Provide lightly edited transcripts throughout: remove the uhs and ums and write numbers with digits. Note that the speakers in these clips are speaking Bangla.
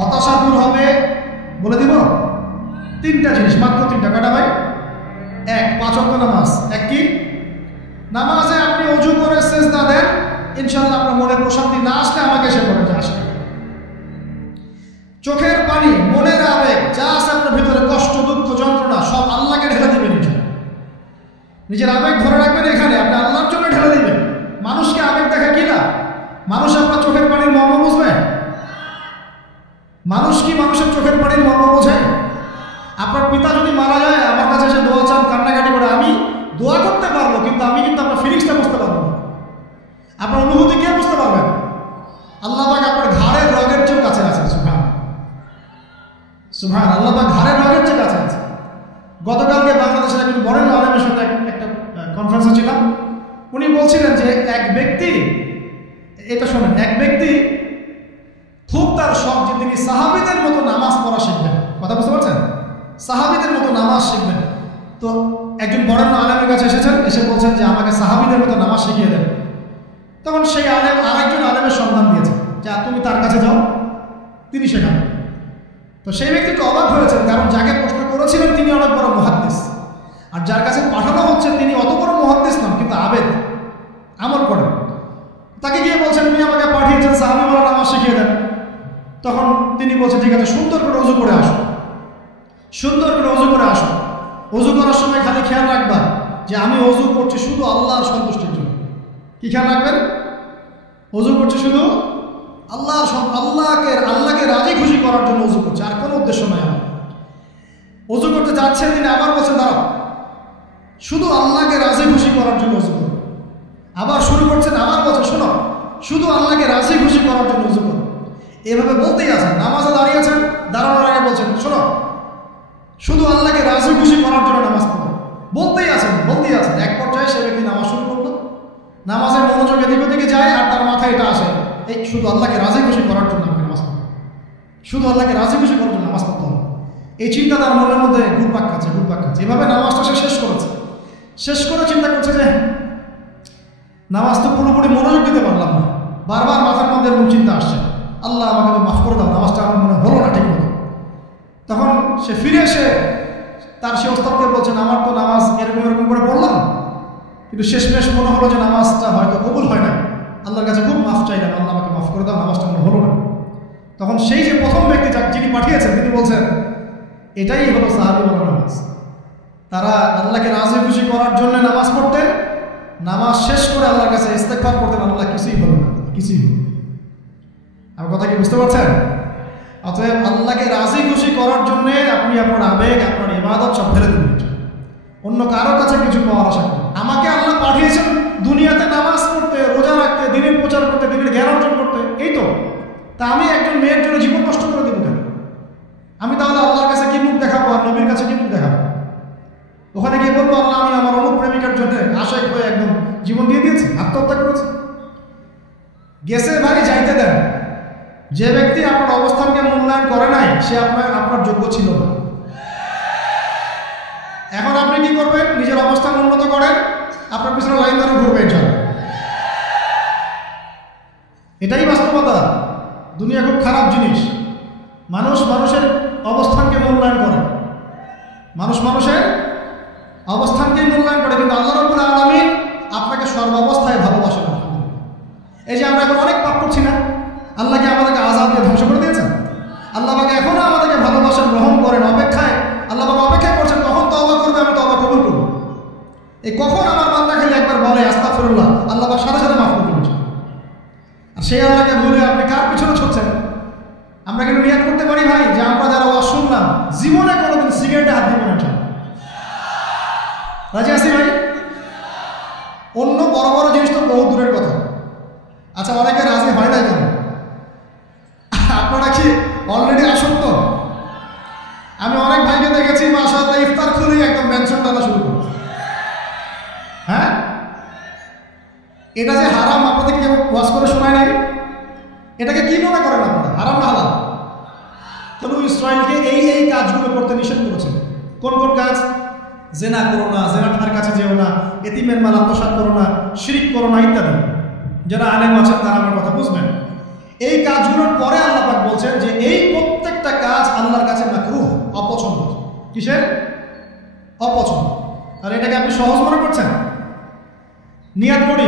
হতাশা দূর হবে। বলে দিব তিনটা জিনিস, মাত্র তিনটা। কয়টা ভাই? এক, 5 ওয়াক্ত নামাজ। এক কি? নামাজে আপনি ওযু করে সিজদা দেন, ইনশাআল্লাহ আপনার মনে প্রশান্তি না আসলে আমাকে এসে বলেন যে আসে। চোখের পানি, মনের আবেগ যা আছে আপনার ভিতরে, কষ্ট, দুঃখ, যন্ত্রণা, সব আল্লাহকে ঢেলে দিবেন। নিজের আবেগ ধরে রাখবেন এখানে, আপনি আল্লাহর জন্য ঢেলে দিবেন। মানুষকে আবেগ দেখা কি না? মানুষ আপনার চোখের পানির মর্ম বুঝবে? মানুষ কি মানুষের চোখের পানির মর্ম বোঝে? আপনার পিতা যদি মারা যায়, আমার কাছে এসে দোয়া চান, কান্নাকাটি করে, আমি দোয়া করতে পারবো, কিন্তু আমি কিন্তু আপনার ফিলিংসটা বুঝতে পারবো না। আপনার অনুভূতি কে বুঝতে পারবেন? আল্লাহ পাক আপনার ঘাড়ের রগের চেয়ে কাছে আছে। সুবহান সুবহান, আল্লাহ পাক ঘাড়ের রগের চেয়ে কাছে আছে। গতকালকে বাংলাদেশের একজন বড় আলেমের সাথে একটা কনফারেন্সে ছিলাম। উনি বলছিলেন যে এক ব্যক্তি, এটা শোনেন, এক ব্যক্তি খুব তার শখ যে তিনি সাহাবীদের মতো নামাজ পড়া শিখবেন। কথা বুঝতে পারছেন? সাহাবীদের মতো নামাজ শিখবেন। তো একজন বড় আলেমের কাছে এসেছেন, এসে বলছেন যে আমাকে সাহাবীদের মতো নামাজ শিখিয়ে দেন। তখন সেই আলেম আরেকজন আলেমের সন্ধান দিয়েছে, যা তুমি তার কাছে যাও, তিনি শেখাবেন। তো সেই ব্যক্তি একটু অবাক হয়েছেন, কারণ যাকে প্রশ্ন করেছিলেন তিনি অনেক বড় মুহাদ্দিস, আর যার কাছে পাঠানো হচ্ছে তিনি অত বড় মুহাদ্দিস নন, কিন্তু আবেদ, আমল করেন। তাকে গিয়ে বলছেন উনি আমাকে পাঠিয়েছেন সাহাবীরা নামাজ শিখিয়ে দেন। তখন তিনি বলছেন ঠিক আছে, সুন্দর করে ওযু করে আসো, সুন্দর করে ওযু করে আসো। ওযু করার সময় খালি খেয়াল রাখবা যে আমি ওযু করছি শুধু আল্লাহর সন্তুষ্টির জন্য। কি খেয়াল রাখবেন? ওযু করছি শুধু আল্লাহকে রাজি খুশি করার জন্য ওযু করছে, আর কোনো উদ্দেশ্য নাই আমার। ওযু করতে যাচ্ছেন তিনি, আবার বলছেন দাঁড়াও, শুধু আল্লাহকে রাজি খুশি করার জন্য ওযু করো। আবার শুরু করছেন, আবার বলছেন শোনো, শুধু আল্লাহকে রাজি খুশি করার জন্য ওযু করো। এভাবে বলতেই আছেন, নামাজে দাঁড়িয়েছেন, দাঁড়ানোর আগে বলছেন শোনো, শুধু আল্লাহকে রাজি খুশি করার জন্য নামাজ পড়ো। বলতেই আছেন। এক পর্যায়ে সে ব্যক্তি নামাজ শুরু করলো, নামাজের মনোযোগ এদিক ওদিকে যায়, আর তার মাথায় এটা আসে, এই শুধু আল্লাহকে রাজি খুশি করার জন্য আমাকে নামাজ পড়তে হবে, শুধু আল্লাহকে রাজি খুশি করার জন্য নামাজ পড়তে হবে। এই চিন্তা তার মনের মধ্যে ঘুরপাক খাচ্ছে। এভাবে নামাজটা সে শেষ করে চিন্তা করছে যে নামাজ তো পুরোপুরি মনোযোগ দিতে পারলাম না, বারবার মাথার মধ্যে এরকম চিন্তা আসছে, আল্লাহ আমাকে মাফ করে দাও, নামাজটা আমার মনে হলো না ঠিক মতো। তখন সে ফিরে এসে তার সে ওস্তাদকে বলছেন আমার তো নামাজ এরকম করে পড়লাম, কিন্তু শেষমেশ মনে হলো যে নামাজটা হয়তো কবুল হয় না, আল্লাহর কাছে খুব মাফ চাইলাম, আল্লাহ আমাকে মাফ করে দাও, নামাজটা মনে হলো না। তখন সেই যে প্রথম ব্যক্তি যিনি পাঠিয়েছেন তিনি বলছেন এটাই হলো সাহাবী বলা নামাজ। তারা আল্লাহকে রাজি খুশি করার জন্য নামাজ পড়তেন, নামাজ শেষ করে আল্লাহর কাছে ইস্তেগফার করতেন, আল্লাহ কিছুই হলো না, কিছুই হলো। আমার কথা কি বুঝতে পারছেন? অতএব আল্লাহকে রাজি খুশি করার জন্য আপনি আপনার আবেগ, আপনার ইবাদত সব ফেলে দিন, অন্য কারো কাছে কিছু পাওয়ার আশা করেন। আমাকে আল্লাহ পাঠিয়েছেন দুনিয়াতে নামাজ পড়তে, রোজা রাখতে, দিনের প্রচার করতে, দিনের জ্ঞান অর্জন করতে, এই তো। তা আমি একজন মেয়ের জন্য জীবন নষ্ট করে দেবো কেন? আমি তাহলে আল্লাহর কাছে কি মুখ দেখাবো, আর নবীর কাছে কি মুখ দেখাবো? ওখানে গিয়ে বলবো আল্লাহ আমি আমার অনুপ্রেমিকার জন্য আশায় হয়ে একদম জীবন দিয়ে দিয়েছি, আত্মহত্যা করেছি। গেছে ভাই, যাইতে দেন। যে ব্যক্তি আপনার অবস্থানকে মূল্যায়ন করে নাই সে আপনার যোগ্য ছিল না। এখন আপনি কি করবেন? নিজের অবস্থান উন্নত করেন, আপনার পিছনে লাইন ধরে ঘুরবেন। এটাই বাস্তবতা। দুনিয়া খুব খারাপ জিনিস। মানুষের অবস্থানকে মূল্যায়ন করে, মানুষের অবস্থানকেই মূল্যায়ন করে, কিন্তু আল্লাহ রাব্বুল আলামিন আপনাকে সর্বাবস্থায় ভালোবাসেন। এই যে আমরা এখন অনেক পাপ করছি না, আল্লাহকে আমাদেরকে আযাব দিয়ে ধ্বংস করে দিয়েছেন। আল্লাহ পাক এখনো আমাদেরকে ভালোবাসেন, গ্রহণ করেন, অপেক্ষায়। আল্লাহ পাক অপেক্ষা করছেন কখন তওবা করবে, আমি তওবা কবুল করব। এই কখন আমার বান্দা খালি একবার বলে আস্তাগফিরুল্লাহ, আল্লাহ পাক সাথে সাথে মাফ করে দিবেন। আর সেই আল্লাহকে ভুলে আপনি কার পিছনে ছুটছেন? আমরা কিন্তু নিয়াত করতে পারি ভাই যে আমরা যারা ওয়াজ শুনলাম জীবনে কোনোদিন সিগারেটে হাত দিব না। রাজি আছি ভাই? অন্য বড় বড় জিনিস তো বহু দূরের কথা। আচ্ছা, অনেকে রাজি হয় না কেন? আপনারা কি অলরেডি আসক্ত? আমি অনেক ভাইকে দেখেছি মাশাআল্লাহ ইফতার খুলেই একদম মেনশন টানা শুরু করে। হ্যাঁ, এটা যে হারাম আপনাদের কেউ ওয়াজ করে শোনায় নাই? এটাকে কি মনে করেন আপনারা, হারাম না হালাল? বনু ইসরাঈলকে এই কাজগুলো করতে নিষেধ করেছেন। কোন কোন কাজ? জেনা করো না, জেনার কাছে যেও না, এতিমের মাল আত্মসাৎ করো না, শিরক করো না ইত্যাদি। যারা আলেম আছেন তারা আমার কথা বুঝবেন। এই কাজগুলোর পরে আল্লাহ পাক বলছেন যে এই কিসের? অপছন্দ। আর এটাকে আপনি সহজ মনে করছেন? নিয়াত করি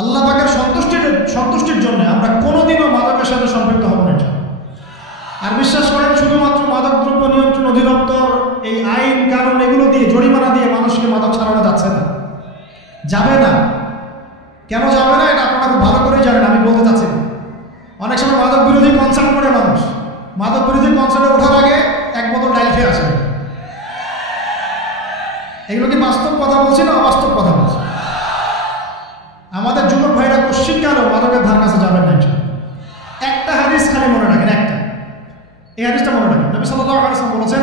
আল্লাহ পাকের সন্তুষ্টির জন্য আমরা কোনোদিনও মাদকের সাথে সম্পৃক্ত হব না। আর বিশ্বাস করেন, শুধুমাত্র মাদকদ্রব্য নিয়ন্ত্রণ অধিদপ্তর এই আইন কানুন এগুলো দিয়ে, জরিমানা দিয়ে মানুষকে মাদক ছাড়ানো যাচ্ছে না, যাবে না। কেন যাবে না এটা আপনারা খুব ভালো করেই জানেন, আমি বলতে চাচ্ছি না। অনেক সময় মাদক বিরোধী কনসার্ট করে মানুষ, মাদক বিরোধী কনসার্টে ওঠার আগে এক বোতল ডাইল খেয়ে আসে। এগুলো কি বাস্তব কথা বলছি না অবাস্তব কথা বলছি? আমাদের যুবক ভাইরা পশ্চিমকালও মাদকের ধার কাছে যাবেন না। একটা হাদিস খালি মনে রাখেন, এই হাদিসটা মনে রাখেন। নবী সাল্লাল্লাহু আলাইহি ওয়াসাল্লাম বলেছেন,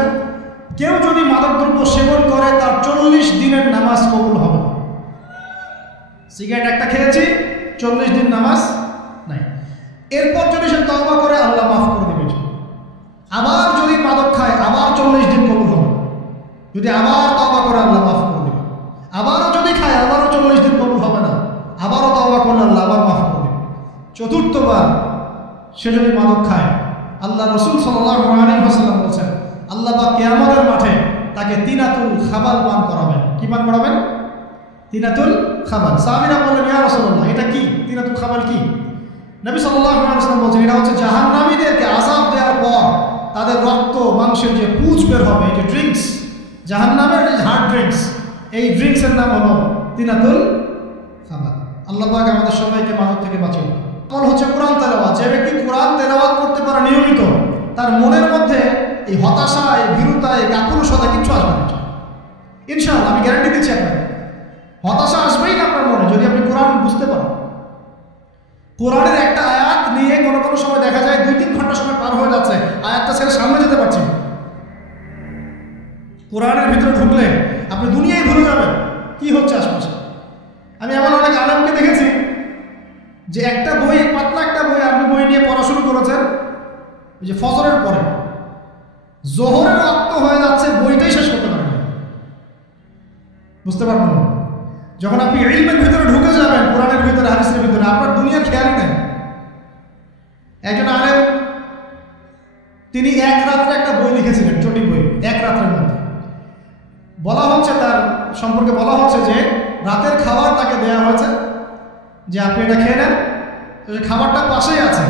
কেউ যদি মাদকদ্রব্য সেবন করে তার 40 দিনের নামাজ কবুল হবে। সিগারেট একটা খেয়েছি, 40 দিন নামাজ নাই। এরপর যদি সে তওবা করে আল্লাহ মাফ করে দেবে। আবার যদি মাদক খায় আবার 40 দিন কবুল হবে। যদি আবার তওবা করে আল্লাহ মাফ করে দেবে। আবারও যদি খায় আবারও 40 দিন কবুল হবে না, আবারও তওবা করলে আল্লাহ আবার মাফ করে দেবে। চতুর্থবার সে যদি মাদক খায়, আল্লাহ রাসূল সাল্লাল্লাহু আলাইহি ওয়াসাল্লাম বলেছেন, আল্লাহ পাক কিয়ামতের মাঠে তাকে তিনাতুল খাবাল পান করাবেন। কি পান করাবেন? তিনাতুল খাবাল। সাহাবীরা বললেন, ইয়া রাসূলুল্লাহ, এটা কি তিনাতুল খাবাল? কি? নবী সাল্লাল্লাহু আলাইহি ওয়াসাল্লাম বলেন, এটা হচ্ছে জাহান্নামীদেরকে আযাব দেওয়ার পর তাদের রক্ত মাংসের যে পুঁজ বের হবে, এই যে ড্রিঙ্কস, জাহান্নামের যে হার্ড ড্রিঙ্কস, এই ড্রিঙ্কসের নাম হলো তিনাতুল খাবাল। আল্লাহ পাক আমাদের সবাইকে মাদক থেকে বাঁচান। আমল হচ্ছে কোরআন তেলাওয়াত। যে ব্যক্তি কোরআন তেলাওয়াত করতে পারে নিয়মিত, তার মনের মধ্যে এই হতাশা, এই ভীরুতা, এই কাপুরুষতা কিচ্ছু আসবে না ইনশাআল্লাহ। আমি গ্যারান্টি দিচ্ছি আপনাকে, হতাশা আসবেই না আপনার মনে যদি আপনি কোরআন বুঝতে পারেন। কোরআনের একটা আয়াত নিয়ে কোনো কোনো সময় দেখা যায় 2-3 ঘন্টা সময় পার হয়ে যাচ্ছে, আয়াতটা ছেড়ে সামনে যেতে পারছি না। কোরআনের ভিতরে ঢুকলে আপনি দুনিয়ায় ভুলে যাবেন কি হচ্ছে আশপাশে। আমি এমন অনেক আলেমকে দেখেছি যে একটা বই, পাতলা একটা বই, আপনি বই নিয়ে পড়া শুরু করেছেন, ওই যে ফজরের পরে জোহরের রক্ত হয়ে যাচ্ছে, বইটাই শেষ করতে পারেন। বুঝতে পারবেন না? যখন আপনি ইলমের ভিতরে ঢুকে যাবেন, কোরআনের ভিতরে, হাদিসের ভিতরে, আপনার দুনিয়ার খেয়ালই নেই। একজন আলেম, তিনি এক রাত্রে একটা বই লিখেছিলেন, ছোটি বই, এক রাত্রের মধ্যে। বলা হচ্ছে, তার সম্পর্কে বলা হচ্ছে যে রাতের খাবার তাকে দেওয়া হয়েছে, যে আপনি এটা খেয়ে নেন। খাবারটা পাশেই আছে,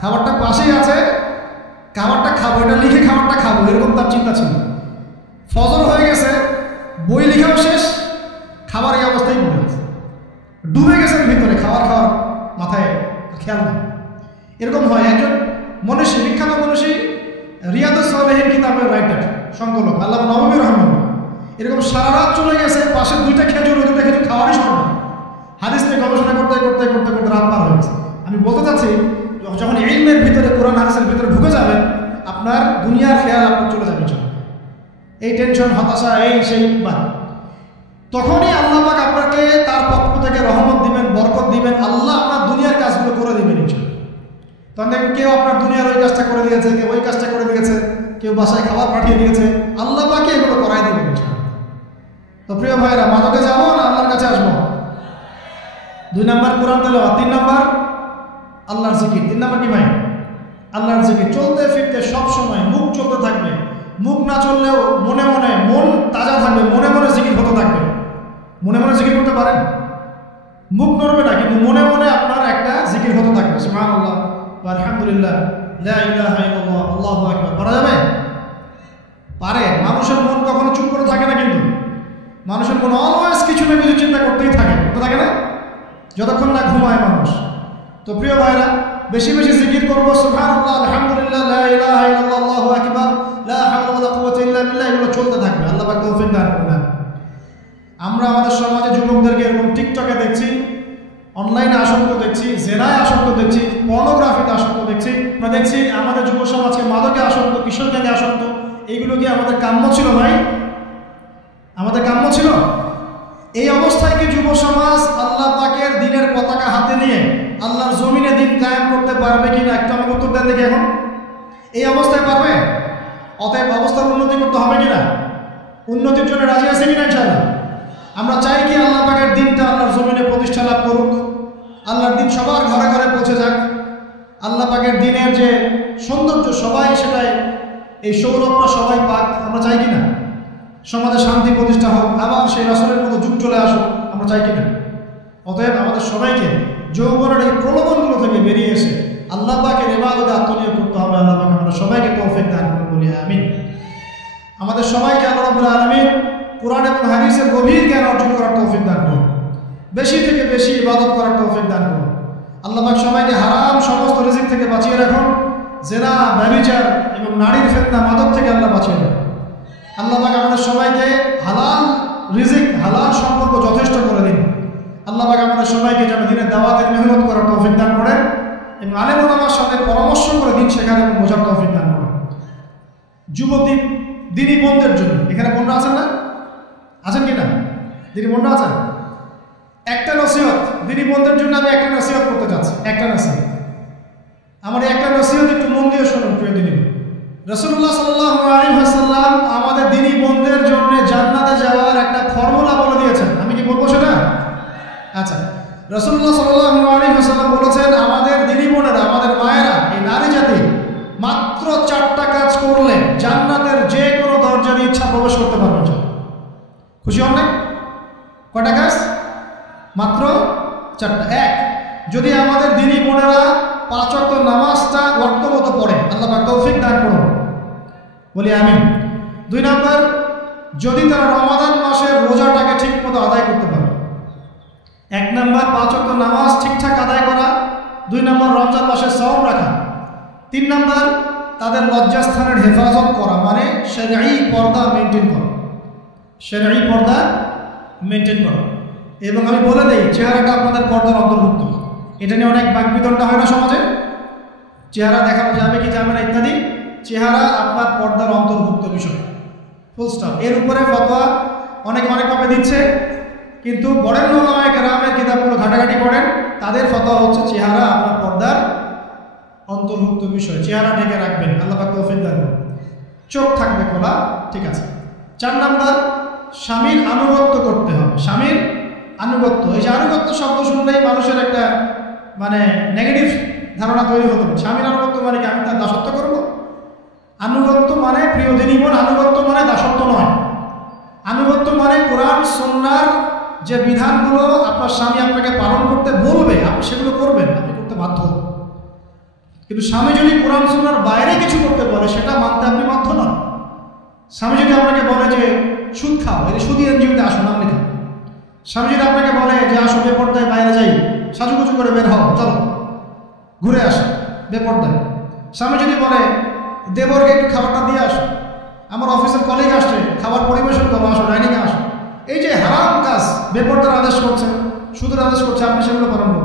খাবারটা খাবো, এটা লিখে খাবারটা খাবো, এরকম তার চিন্তা ছিল। ফজর হয়ে গেছে, বই লিখাও শেষ, খাবার এই অবস্থায় পড়ে গেছে, ডুবে গেছেন ভিতরে, খাওয়ার মাথায় খেয়াল নেই। এরকম হয়। একজন মনীষী, বিখ্যাত মনীষী, রিয়াদুস সালেহীন কিতাবের রাইটার, সংকলক আল্লামা নববী রাহমাতুল্লাহ, এরকম সারা রাত চলে গেছে, পাশে 2টা খেজুর, ওই 2টা খেজুর খাওয়ারই সম্ভব। হাদিস নিয়ে গবেষণা করতে রাত পার হয়েছে। আমি বলতে চাচ্ছি, যখন ইলমের ভিতরে, কোরআন হাদিসের ভিতরে ঢুকে যাবেন, আপনার দুনিয়ার খেয়াল আপনার চলে যাবে। এই টেনশন, হতাশা, এই সেই বাদ, তখনই আল্লাহ পাক আপনাকে তার পক্ষ থেকে রহমত দিবেন, বরকত দিবেন, আল্লাহ আপনার দুনিয়ার কাজগুলো করে দিবেন ইনশাআল্লাহ। তখন দেখবেন কেউ আপনার দুনিয়ার ওই কাজটা করে দিয়েছে, কেউ ওই কাজটা করে দিয়েছে, কেউ বাসায় খাবার পাঠিয়ে দিয়েছে, আল্লাহ পাকে এগুলো করাই দিবেন ইনশাআল্লাহ। তো প্রিয় ভাইরা, মাদকে যাবো না আল্লাহর কাছে আসবো? 2 নাম্বার কোরআন তেলাওয়াত, 3 নাম্বার আল্লাহর জিকির। 3 নাম্বার কি ভাই? আল্লাহর জিকির। চলতে ফিরতে সব সময় মুখ চলতে থাকবে, মুখ না চললেও মনে মনে মন তাজা থাকবে, মনে মনে জিকির হতে থাকবে। মনে মনে জিকির করতে পারেন, মুখ নড়বে না, কিন্তু মনে মনে আপনার একটা জিকির হতে থাকবে, সুবহানাল্লাহ ওয়া আলহামদুলিল্লাহ, লা ইলাহা ইল্লাল্লাহ, আল্লাহু আকবার। পারা যাবে? পারে। মানুষের মন কখনো চুপ করে থাকে না, কিন্তু মানুষের মন অলওয়েজ কিছু না কিছু চিন্তা করতেই থাকে, থাকে না, যতক্ষণ না ঘুমায় মানুষ। তো প্রিয় ভাইরা, বেশি বেশি জিকির করবো, সুবহানাল্লাহ, আলহামদুলিল্লাহ, লা ইলাহা ইল্লাল্লাহ, আল্লাহু আকবার, লা হাওলা ওয়ালা কুওয়াতা ইল্লা বিল্লাহ, এগুলো চলতে থাকবে। আল্লাহ পাক তৌফিক দান করুন। আমরা আমাদের সমাজে যুবকদেরকে এরকম টিকটকে দেখছি, অনলাইনে আসক্ত দেখছি, জেনায় আসক্ত দেখছি, পর্নোগ্রাফিতে আসক্ত দেখছি, আমরা দেখছি আমাদের যুব সমাজকে মাদকে আসক্ত, কিশোর গ্যাংয়ে আসক্ত। এইগুলো কি আমাদের কাম্য ছিল ভাই? আমাদের কাম্য ছিল? এই অবস্থায় কি যুব সমাজ আল্লাহ পাকের দ্বীনের পতাকা হাতে নিয়ে আল্লাহর জমিনে দ্বীন কায়েম করতে পারবে কিনা? একটা আমাকে উত্তর দেন দেখি। এখন এই অবস্থায় পারবে? অতএব অবস্থার উন্নতি করতে হবে কিনা? উন্নতির জন্য রাজি আছে কিনা ইনশাআল্লাহ? আমরা চাই কি আল্লাহ পাকের দ্বীনটা আল্লাহর জমিনে প্রতিষ্ঠা লাভ করুক, আল্লাহর দ্বীন সবার ঘরে ঘরে পৌঁছে যাক, আল্লাহ পাকের দ্বীনের যে সৌন্দর্য সবাই সেটাই এই সৌরভটা সবাই পাক, আমরা চাই কিনা? সমাজে শান্তি প্রতিষ্ঠা হোক, আবার সেই রাসূলের মতো যুগ চলে আসুক, আমরা চাই কিনা? অতএব আমাদের সবাইকে যৌবনের এই প্রলোভনগুলো থেকে বেরিয়ে এসে আল্লাহ পাকের ইবাদতে আত্মনিয়োগ করতে হবে। আল্লাহ পাক আমাদের সবাইকে তৌফিক দান করুন, বলি আমিন। আমাদের সবাইকে আল্লাহ রাব্বুল আলামিন কুরআন এবং হাদিসের গভীর জ্ঞান অর্জন করার তৌফিক দান করুন, বেশি থেকে বেশি ইবাদত করার তৌফিক দান করুন। আল্লাহ পাক সবাইকে হারাম সমস্ত রিজিক থেকে বাঁচিয়ে রাখুন, জিনা, ব্যভিচার এবং নারীর ফিতনা, মাদক থেকে আল্লাহ বাঁচিয়ে রাখুন। আল্লাহ পাক আমাদের সবাইকে হালাল রিজিক, হালাল সম্পর্ক যথেষ্ট করে দিন। আল্লাহ পাক আমাদের সবাইকে যেন দিনের দাওয়াতের মেহনত করার তৌফিক দান করেন এবং আলেম ওলামার সাথে পরামর্শ করে দিন শেখার এবং বোঝার তৌফিক দান করেন। যুবতী দিনী বোনদের জন্য, এখানে বোনরা আছেন না? আছেন কি না? দিনী বোনরা আছেন? একটা নসিহত দিনী বোনদের জন্য আমি একটা নসিহত করতে চাচ্ছি। একটা নসিহত, আমার একটা নসিহত একটু মন দিয়ে শুনুন প্রিয় দিনী। রাসূলুল্লাহ সাল্লাল্লাহু আলাইহি ওয়াসাল্লাম আমাদের দিনী বোনদের জন্য জান্নাতে যাওয়ার একটা ফর্মুলা বলে দিয়েছেন। আমি কি বলবো সেটা? আচ্ছা, রাসূলুল্লাহ সাল্লাল্লাহু আলাইহি ওয়াসাল্লাম বলেছেন আমাদের দিনী বোনেরা, আমাদের মায়েরা, এই নারী জাতি মাত্র 4টা কাজ করলে জান্নাতের যে কোনো দরজা দিয়ে ইচ্ছা প্রবেশ করতে পারবে। খুশি হন না? কয়টা কাজ? মাত্র 4টা। এক, যদি আমাদের দিনী বোনেরা 5 ওয়াক্ত নামাজটা ওয়াক্ত মতো পড়ে, আল্লাহ পাক তৌফিক দান করুন, বলি আমিন। 2 নাম্বার, যদি তারা রমাদান মাসের রোজাটাকে ঠিক মতো আদায় করতে পারে। 1 নাম্বার 5 ওয়াক্ত নামাজ ঠিকঠাক আদায় করা, 2 নাম্বার রমজান মাসের সওম রাখা, 3 নাম্বার তাদের লজ্জাস্থানের হেফাজত করা, মানে শরঈ পর্দা মেনটেন করা, শরঈ পর্দা মেনটেন করা। এবং আমি বলে দেই, চেহারাটা আপনাদের পর্দার অন্তর্ভুক্ত। এটা নিয়ে অনেক বাকবিতণ্ডা হয় না সমাজে, চেহারা দেখানো যাবে কি যাবে না ইত্যাদি। চেহারা আপনার পর্দার অন্তর্ভুক্ত বিষয়, ফুল স্টপ। এর উপরে ফতোয়া অনেকভাবে দিচ্ছে, কিন্তু বড়েন ওলামায়ে কেরামের কিতাবগুলো ঘাটাঘাটি করেন, তাদের ফতোয়া হচ্ছে চেহারা আপনার পর্দার অন্তর্ভুক্ত বিষয়, চেহারা ঢেকে রাখবেন, আল্লাহ পাক তৌফিক দান করুন। চোখ থাকবে খোলা, ঠিক আছে। 4 নাম্বার, স্বামীর আনুগত্য করতে হবে। স্বামীর আনুগত্য, এই যে আনুগত্য শব্দ শুনলেই মানুষের একটা মানে নেগেটিভ ধারণা তৈরি হতো। স্বামীর আনুগত্য মানে কি আমি তার দাসত্ব করবো? আনুগত্য মানে, প্রিয় দিনী বোন, আনুগত্য মানে দাসত্ব নয়। আনুগত্য মানে কোরআন সুন্নাহর যে বিধানগুলো আপনার স্বামী আপনাকে পালন করতে বলবে, আপনি সেগুলো করবেন, আপনি করতে বাধ্য। কিন্তু স্বামী যদি কোরআন সুন্নাহর বাইরে কিছু করতে বলে, সেটা মানতে আপনি বাধ্য নন। স্বামী যদি আপনাকে বলে যে সুদ খাও, এই সুদী এনজিওতে আসুন, আপনি খান। স্বামী যদি আপনাকে বলে যে আসো বেপর্দায় বাইরে যাই, সাজুগুজু করে বের হও, চলো ঘুরে আসো বেপর্দায়। স্বামী যদি বলে দেবরকে একটু খাবারটা দিয়ে আসো, আমার অফিসের কলিগ আসছে, খাবার পরিবেশন করো, আসো ডাইনিংয়ে আসো, এই যে হারাম কাজ বেপর্দার আদেশ করছে, সুদের আদেশ করছে, আপনি সেগুলো পালন করুন।